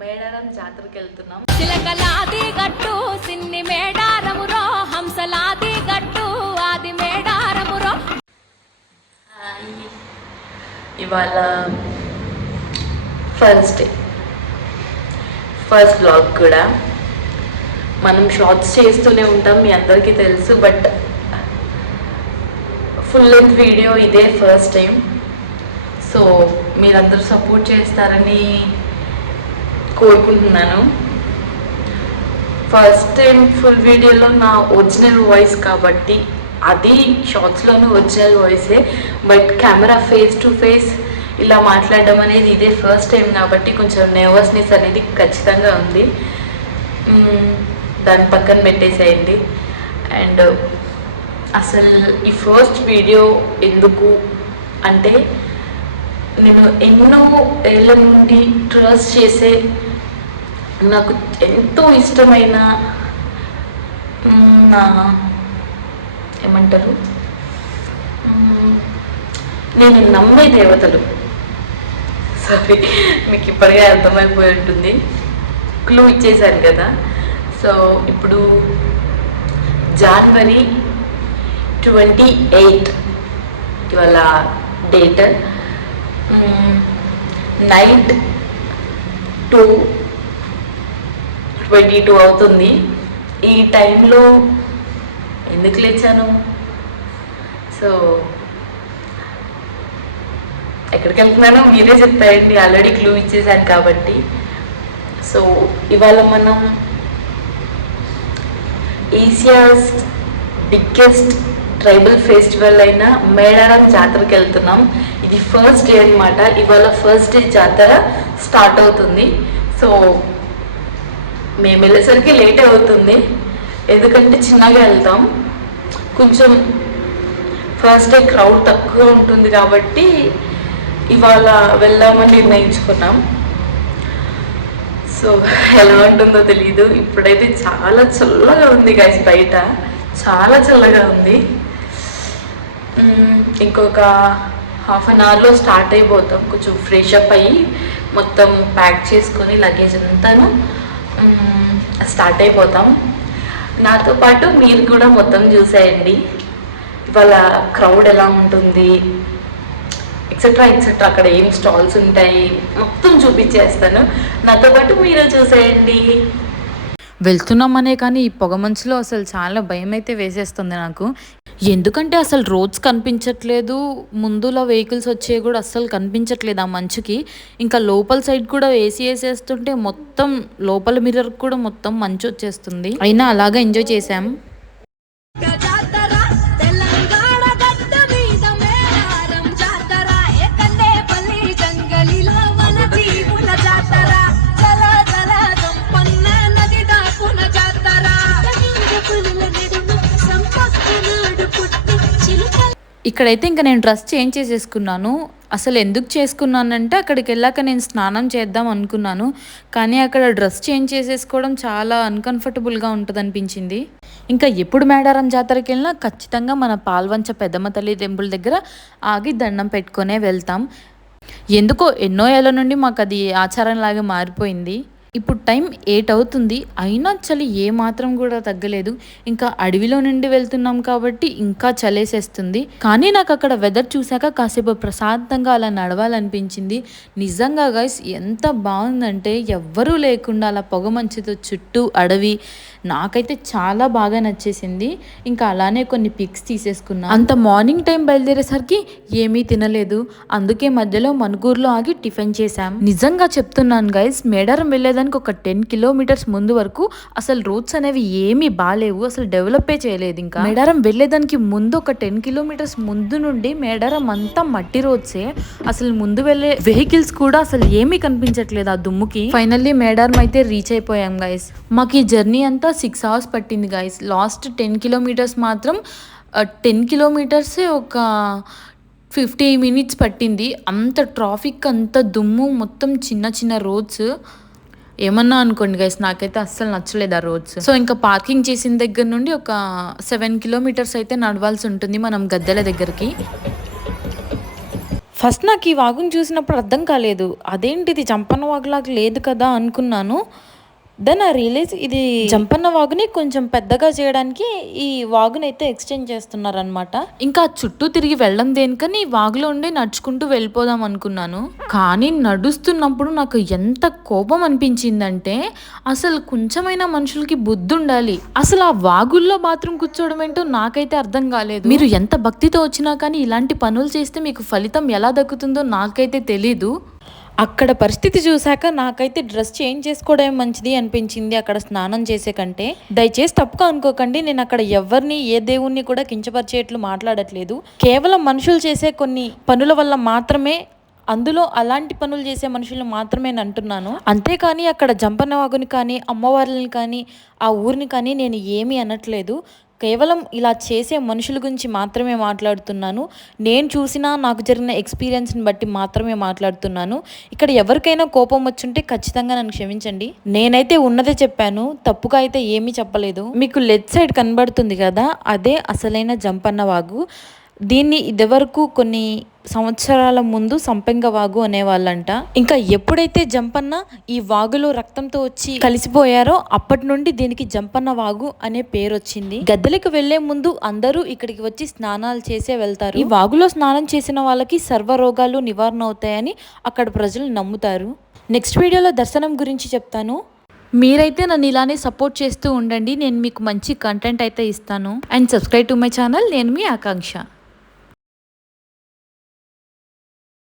మేడారం జాతరకి వెళ్తున్నాం. చిలకలాది గట్టు సిన్ని మేడారమురో హంసలాది గట్టు ఆది మేడారమురో. ఇవాళ ఫస్ట్ బ్లాగ్ కూడా మనం షార్ట్స్ చేస్తూనే ఉంటాం, మీ అందరికీ తెలుసు. బట్ ఫుల్ లెంత్ వీడియో ఇదే ఫస్ట్ టైం. సో మీరందరూ సపోర్ట్ చేస్తారని కోరుకుంటున్నాను. ఫస్ట్ టైం ఫుల్ వీడియోలో నా ఒరిజినల్ వాయిస్ కాబట్టి అది షార్ట్స్లోనూ ఒరిజినల్ వాయిసే. But camera face to face ఇలా మాట్లాడడం అనేది ఇదే ఫస్ట్ టైం కాబట్టి కొంచెం నర్వస్నెస్ అనేది ఖచ్చితంగా ఉంది. దాని పక్కన పెట్టేసేయండి. అండ్ అసలు ఈ ఫస్ట్ వీడియో ఎందుకు అంటే, నేను ఎన్నో ఏళ్ళ నుండి ట్రస్ట్ చేసే, నాకు ఎంతో ఇష్టమైన ఏమంటారు, నేను నమ్మే దేవతలు. సారీ, మీకు ఇప్పటికే అర్థమైపోయి ఉంటుంది, క్లూ ఇచ్చేసాను కదా. సో ఇప్పుడు January 28 ఇవాళ డేట్. నైట్ 2:22 అవుతుంది. ఈ టైంలో ఎందుకు లేచాను? సో ఎక్కడికి వెళ్తున్నానో మీరే చెప్తారండి, ఆల్రెడీ క్లూ ఇచ్చేసాను కాబట్టి. సో ఇవాళ మనం ఏషియాస్ బిగ్గెస్ట్ ట్రైబల్ ఫెస్టివల్ అయిన మేడారం జాతరకి వెళ్తున్నాం. ఇది ఫస్ట్ డే అనమాట. ఇవాళ ఫస్ట్ డే జాతర స్టార్ట్ అవుతుంది. సో మేము వెళ్ళేసరికి లేట్ అవుతుంది, ఎందుకంటే చిన్నగా వెళ్తాం. కొంచెం ఫస్ట్ డే క్రౌడ్ తక్కువ ఉంటుంది కాబట్టి ఇవాళ వెళ్దామని నిర్ణయించుకున్నాం. సో ఎలా ఉంటుందో తెలీదు. ఇప్పుడైతే చాలా చల్లగా ఉంది గైస్, బయట చాలా చల్లగా ఉంది. ఇంకొక హాఫ్ అన్ అవర్లో స్టార్ట్ అయిపోతాం. కొంచెం ఫ్రెష్ అప్ అయ్యి మొత్తం ప్యాక్ చేసుకొని లగేజ్ అంతాను స్టార్ట్ అయిపోతాం. నాతో పాటు మీరు కూడా మొత్తం చూసేయండి, ఇవాళ క్రౌడ్ ఎలా ఉంటుంది, ఎక్సెట్రా ఎక్సెట్రా, అక్కడ ఏం స్టాల్స్ ఉంటాయి మొత్తం చూపించేస్తాను. నాతో పాటు మీరు చూసేయండి. వెళ్తున్నామనే కానీ ఈ పొగ మంచులో అసలు చాలా భయం అయితే వేసేస్తుంది నాకు. ఎందుకంటే అసలు రోడ్స్ కనిపించట్లేదు, ముందులో వెహికల్స్ వచ్చే కూడా అస్సలు కనిపించట్లేదు ఆ మంచుకి. ఇంకా లోపల సైడ్ కూడా ఏసీ వేసేస్తుంటే మొత్తం లోపల మిర్రర్ కూడా మొత్తం మంచు వచ్చేస్తుంది. అయినా అలాగా ఎంజాయ్ చేసాం. ఇక్కడైతే ఇంకా నేను డ్రెస్ చేంజ్ చేసేసుకున్నాను. అసలు ఎందుకు చేసుకున్నానంటే, అక్కడికి వెళ్ళాక నేను స్నానం చేద్దాం అనుకున్నాను, కానీ అక్కడ డ్రెస్ చేంజ్ చేసేసుకోవడం చాలా అన్కంఫర్టబుల్గా ఉంటుంది అనిపించింది. ఇంకా ఎప్పుడు మేడారం జాతరకి వెళ్ళినా ఖచ్చితంగా మన పాల్వంచ పెద్దమ్మ తల్లి టెంపుల్ దగ్గర ఆగి దండం పెట్టుకునే వెళ్తాం. ఎందుకో ఎన్నో ఏళ్ళ నుండి మాకు అది ఆచారంలాగా మారిపోయింది. ఇప్పుడు టైం 8 అవుతుంది, అయినా చలి ఏ మాత్రం కూడా తగ్గలేదు. ఇంకా అడవిలో నుండి వెళ్తున్నాం కాబట్టి ఇంకా చలేసేస్తుంది. కానీ నాకు అక్కడ వెదర్ చూశాక కాసేపు ప్రశాంతంగా అలా నడవాలనిపించింది. నిజంగా గైస్ ఎంత బాగుందంటే, ఎవ్వరూ లేకుండా అలా పొగ మంచుతో చుట్టూ అడవి, నాకైతే చాలా బాగా నచ్చేసింది. ఇంకా అలానే కొన్ని పిక్స్ తీసేసుకున్నా. అంత మార్నింగ్ టైం బయలుదేరేసరికి ఏమీ తినలేదు, అందుకే మధ్యలో మనుగూరులో ఆగి టిఫిన్ చేశాం. నిజంగా చెప్తున్నాను గైస్, మేడారం వెళ్ళేదానికి ఒక 10 కిలోమీటర్స్ ముందు వరకు అసలు రోడ్స్ అనేవి ఏమీ బాలేవు, అసలు డెవలపే చేయలేదు. ఇంకా మేడారం వెళ్ళేదానికి ముందు ఒక 10 కిలోమీటర్స్ ముందు నుండి మేడారం అంతా మట్టి రోడ్సే, అసలు ముందు వెళ్ళే వెహికల్స్ కూడా అసలు ఏమీ కనిపించట్లేదు ఆ దుమ్ముకి. ఫైనల్లీ మేడారం అయితే రీచ్ అయిపోయాం గైస్. మాకు ఈ జర్నీ అంతా 6 hours పట్టింది గైస్. లాస్ట్ 10 కిలోమీటర్స్ మాత్రం 10 కిలోమీటర్సే ఒక 50 minutes పట్టింది. అంత ట్రాఫిక్, అంత దుమ్ము, మొత్తం చిన్న చిన్న రోడ్స్. ఏమన్నా అనుకోండి గైస్, నాకైతే అస్సలు నచ్చలేదు ఆ రోడ్స్. సో ఇంకా పార్కింగ్ చేసిన దగ్గర నుండి ఒక 7 kilometers అయితే నడవాల్సి ఉంటుంది మనం గద్దెల దగ్గరికి. ఫస్ట్ నాకు ఈ వాగుని చూసినప్పుడు అర్థం కాలేదు, అదేంటిది జంపన్న వాగులాగా లేదు కదా అనుకున్నాను. దెన్ ఆ రియలైజ్ ఇది జంపన్న వాగుని కొంచెం పెద్దగా చేయడానికి ఈ వాగుని అయితే ఎక్స్టెండ్ చేస్తున్నారనమాట. ఇంకా చుట్టూ తిరిగి వెళ్ళడం దేనికని ఈ వాగులో ఉండి నడుచుకుంటూ వెళ్ళిపోదాం అనుకున్నాను. కానీ నడుస్తున్నప్పుడు నాకు ఎంత కోపం అనిపించిందంటే, అసలు కొంచెమైనా మనుషులకి బుద్ధి ఉండాలి. అసలు ఆ వాగుల్లో బాత్రూమ్ కూర్చోవడం ఏంటో నాకైతే అర్థం కాలేదు. మీరు ఎంత భక్తితో వచ్చినా కానీ ఇలాంటి పనులు చేస్తే మీకు ఫలితం ఎలా దక్కుతుందో నాకైతే తెలీదు. అక్కడ పరిస్థితి చూశాక నాకైతే డ్రెస్ చేంజ్ చేసుకోవడం మంచిది అనిపించింది అక్కడ స్నానం చేసే కంటే. దయచేసి తప్పుగా అనుకోకండి, నేను అక్కడ ఎవరిని ఏ దేవుణ్ణి కూడా కించపరిచేట్లు మాట్లాడట్లేదు. కేవలం మనుషులు చేసే కొన్ని పనుల వల్ల మాత్రమే, అందులో అలాంటి పనులు చేసే మనుషులు మాత్రమే అంటున్నాను. అంతేకాని అక్కడ జంపన్న వాగుని కానీ అమ్మవార్లని కానీ ఆ ఊరిని కానీ నేను ఏమీ అనట్లేదు. కేవలం ఇలా చేసే మనుషుల గురించి మాత్రమే మాట్లాడుతున్నాను. నేను చూసినా నాకు జరిగిన ఎక్స్పీరియన్స్ని బట్టి మాత్రమే మాట్లాడుతున్నాను. ఇక్కడ ఎవరికైనా కోపం వచ్చుంటే ఖచ్చితంగా నన్ను క్షమించండి. నేనైతే ఉన్నదే చెప్పాను, తప్పుగా అయితే ఏమీ చెప్పలేదు. మీకు లెఫ్ట్ సైడ్ కనబడుతుంది కదా, అదే అసలైన జంపన్న వాగు. దీన్ని ఇదివరకు కొన్ని సంవత్సరాల ముందు సంపెంగ వాగు అనేవాళ్ళంట. ఇంకా ఎప్పుడైతే జంపన్న ఈ వాగులో రక్తంతో వచ్చి కలిసిపోయారో అప్పటి నుండి దీనికి జంపన్న వాగు అనే పేరు వచ్చింది. గద్దెలకు వెళ్లే ముందు అందరూ ఇక్కడికి వచ్చి స్నానాలు చేసే వెళ్తారు. ఈ వాగులో స్నానం చేసిన వాళ్ళకి సర్వ రోగాలు నివారణ అవుతాయని అక్కడ ప్రజలు నమ్ముతారు. నెక్స్ట్ వీడియోలో దర్శనం గురించి చెప్తాను. మీరైతే నన్ను ఇలానే సపోర్ట్ చేస్తూ ఉండండి, నేను మీకు మంచి కంటెంట్ అయితే ఇస్తాను. And subscribe to my channel. నేను మీ ఆకాంక్ష.